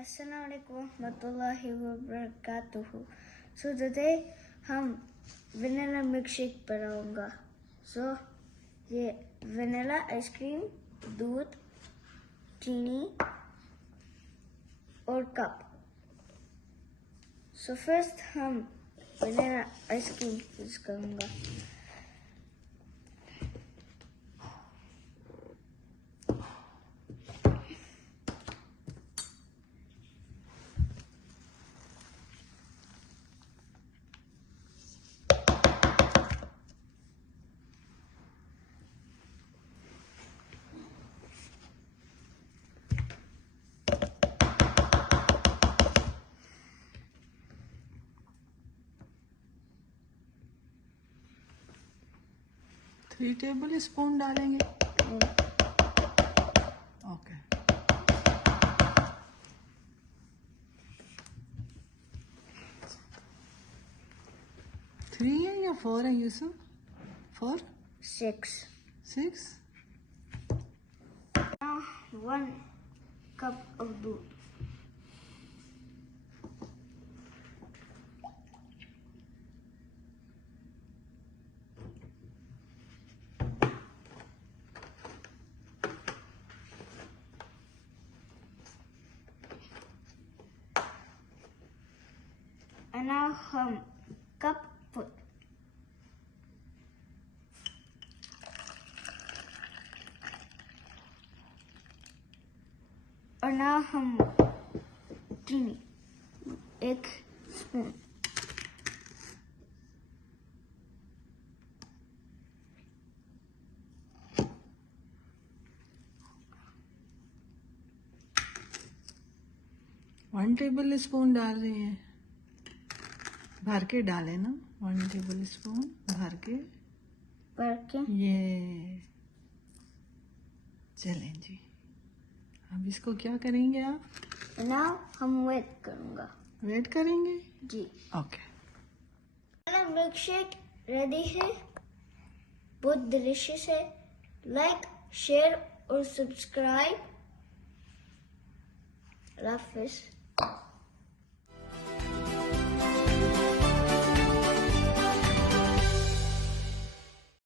Assalamualaikum warahmatullahi wabarakatuh. So today हम vanilla milkshake बनाऊंगा. So ये vanilla ice cream, दूध, चीनी और कप. So first हम vanilla ice cream यूज करूंगा. थ्री टेबल स्पून डालेंगे. ओके. थ्री है या फोर है यूसुफ? 6. Now 1 cup of दूध. And now हम कप put. और now हम चीनी 1 स्पून. वन टेबल स्पून डाल रही हैं. भर के डाले ना. 1 टेबल स्पून भर के. ये चलें जी. अब इसको क्या करेंगे आप? Now हम वेट करूँगा. वेट करेंगे जी. ओके. मेरा मिल्क शेक रेडी है. बहुत डिलीशियस है. लाइक, शेयर और सब्सक्राइब. अल्लाह हाफिज़.